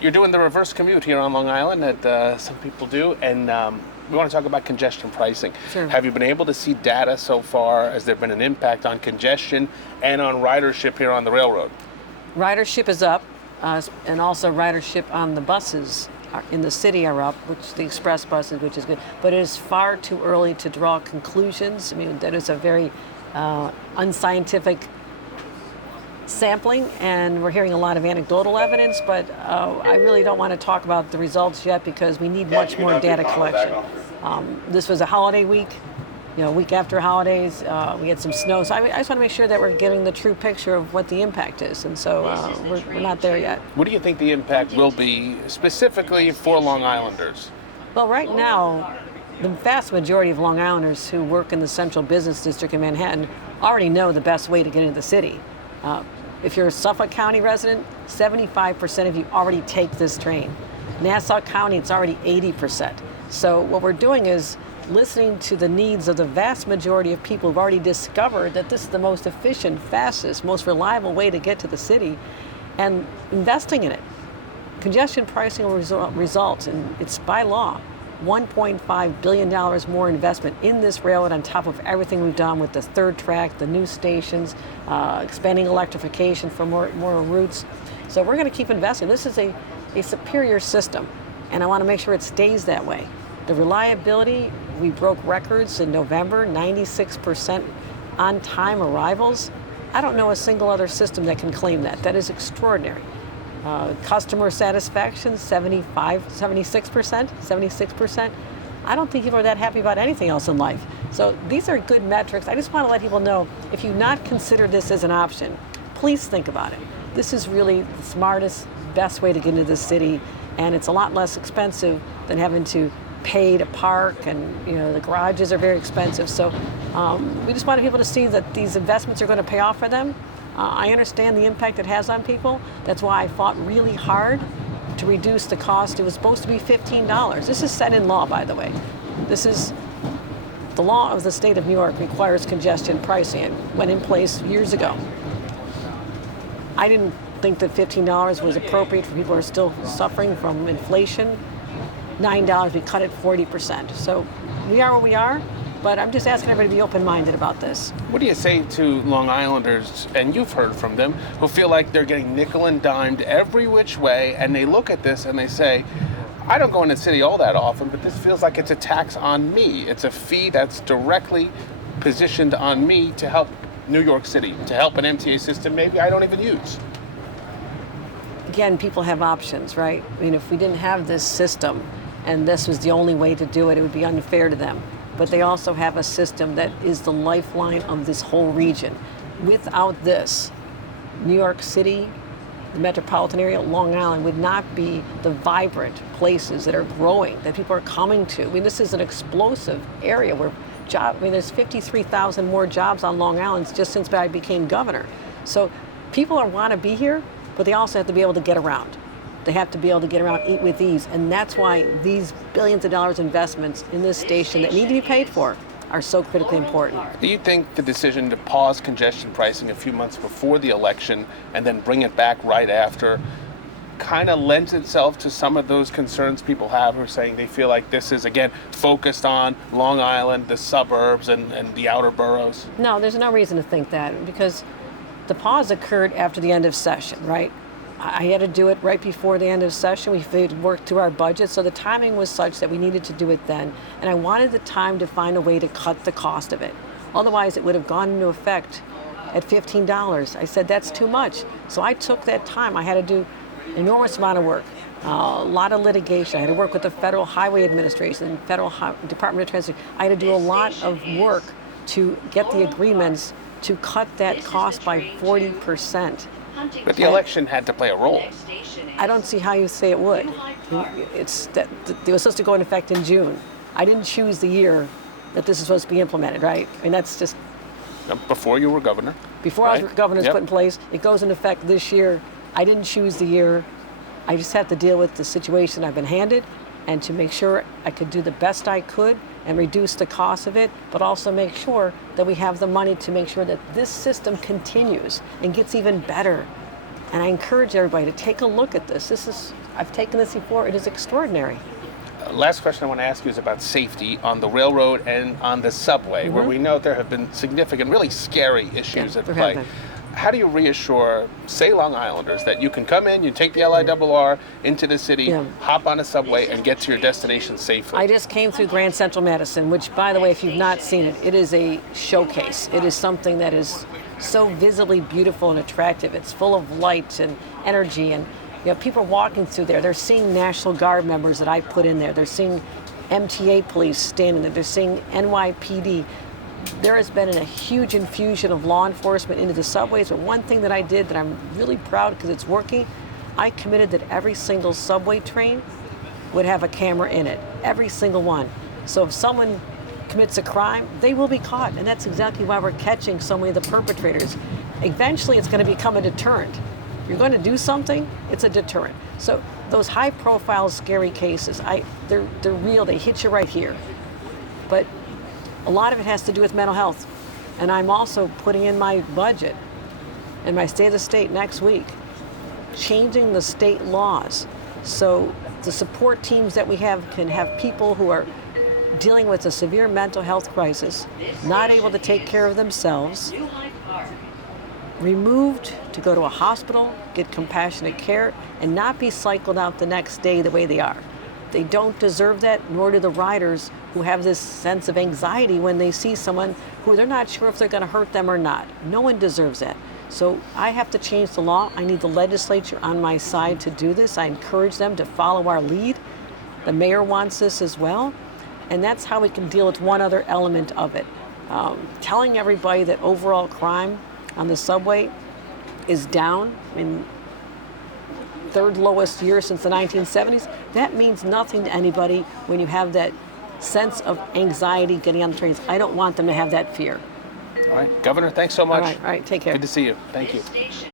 You're doing the reverse commute here on Long Island that some people do, and we want to talk about congestion pricing. Sure. Have you been able to see data so far? Has there been an impact on congestion and on ridership here on the railroad? Ridership is up, and also ridership on the buses in the city are up, which the express buses, which is good. But it is far too early to draw conclusions. I mean, that is a very unscientific sampling, and we're hearing a lot of anecdotal evidence, but I really don't want to talk about the results yet because we need much more data collection. This was a holiday week, week after holidays, we had some snow, so I just want to make sure that we're getting the true picture of what the impact is, and so we're not there yet. What do you think the impact will be specifically for Long Islanders? Well, right now, the vast majority of Long Islanders who work in the central business district in Manhattan already know the best way to get into the city. If you're a Suffolk County resident, 75% of you already take this train. Nassau County, it's already 80%. So what we're doing is listening to the needs of the vast majority of people who've already discovered that this is the most efficient, fastest, most reliable way to get to the city, and investing in it. Congestion pricing will result, and it's by law, $1.5 billion more investment in this railroad on top of everything we've done with the third track, the new stations, expanding electrification for more routes. So we're going to keep investing. This is a superior system, and I want to make sure it stays that way. The reliability, we broke records in November, 96% on-time arrivals. I don't know a single other system that can claim that. That is extraordinary. Customer satisfaction, 76%. I don't think people are that happy about anything else in life. So these are good metrics. I just want to let people know, if you've not considered this as an option, please think about it. This is really the smartest, best way to get into the city, and it's a lot less expensive than having to pay to park, and the garages are very expensive. So we just wanted people to see that these investments are going to pay off for them. I understand the impact it has on people. That's why I fought really hard to reduce the cost. It was supposed to be $15. This is set in law, by the way. This is the law of the state of New York requires congestion pricing. It went in place years ago. I didn't think that $15 was appropriate for people who are still suffering from inflation. $9, we cut it 40%. So we are where we are. But I'm just asking everybody to be open-minded about this. What do you say to Long Islanders, and you've heard from them, who feel like they're getting nickel and dimed every which way, and they look at this and they say, I don't go into the city all that often, but this feels like it's a tax on me. It's a fee that's directly positioned on me to help New York City, to help an MTA system maybe I don't even use. Again, people have options, right? I mean, if we didn't have this system and this was the only way to do it, it would be unfair to them. But they also have a system that is the lifeline of this whole region. Without this, New York City, the metropolitan area, Long Island would not be the vibrant places that are growing, that people are coming to. I mean, this is an explosive area where there's 53,000 more jobs on Long Island just since I became governor. So people want to be here, but they also have to be able to get around. They have to be able to get around, eat with ease, and that's why these billions of dollars investments in this station that need to be paid for are so critically important. Do you think the decision to pause congestion pricing a few months before the election and then bring it back right after kind of lends itself to some of those concerns people have who are saying they feel like this is, again, focused on Long Island, the suburbs, and the outer boroughs? No, there's no reason to think that, because the pause occurred after the end of session, right? I had to do it right before the end of session. We worked through our budget, so the timing was such that we needed to do it then. And I wanted the time to find a way to cut the cost of it. Otherwise, it would have gone into effect at $15. I said, that's too much. So I took that time. I had to do an enormous amount of work, a lot of litigation. I had to work with the Federal Highway Administration, Federal Department of Transportation. I had to do a lot of work to get the agreements to cut that cost by 40%. But the election had to play a role. I don't see how you say it would. It was supposed to go into effect in June. I didn't choose the year that this is supposed to be implemented, right? I mean, that's just... Before you were governor. Before I was governor, it's put in place. It goes into effect this year. I didn't choose the year. I just have to deal with the situation I've been handed, and to make sure I could do the best I could and reduce the cost of it, but also make sure that we have the money to make sure that this system continues and gets even better. And I encourage everybody to take a look at this. I've taken this before. It is extraordinary. Last question I want to ask you is about safety on the railroad and on the subway, where we know there have been significant, really scary issues at play. How do you reassure, say, Long Islanders that you can come in, you take the LIRR into the city, hop on a subway, and get to your destination safely? I just came through Grand Central Madison, which, by the way, if you've not seen it, it is a showcase. It is something that is so visibly beautiful and attractive. It's full of light and energy, and people are walking through there. They're seeing National Guard members that I put in there. They're seeing MTA police standing there. They're seeing NYPD. There has been a huge infusion of law enforcement into the subways, but one thing that I did that I'm really proud because it's working, I committed that every single subway train would have a camera in it, every single one. So if someone commits a crime, they will be caught, and that's exactly why we're catching so many of the perpetrators. Eventually, it's going to become a deterrent. If you're going to do something, it's a deterrent. So those high-profile, scary cases, they're real. They hit you right here. But a lot of it has to do with mental health. And I'm also putting in my budget and my State of the State next week, changing the state laws. So the support teams that we have can have people who are dealing with a severe mental health crisis, not able to take care of themselves, removed to go to a hospital, get compassionate care, and not be cycled out the next day the way they are. They don't deserve that, nor do the riders who have this sense of anxiety when they see someone who they're not sure if they're going to hurt them or not. No one deserves that. So I have to change the law. I need the legislature on my side to do this. I encourage them to follow our lead. The mayor wants this as well. And that's how we can deal with one other element of it. Telling everybody that overall crime on the subway is down. Third lowest year since the 1970s, that means nothing to anybody when you have that sense of anxiety getting on the trains. I don't want them to have that fear. All right, Governor, thanks so much. All right, take care. Good to see you. Thank you.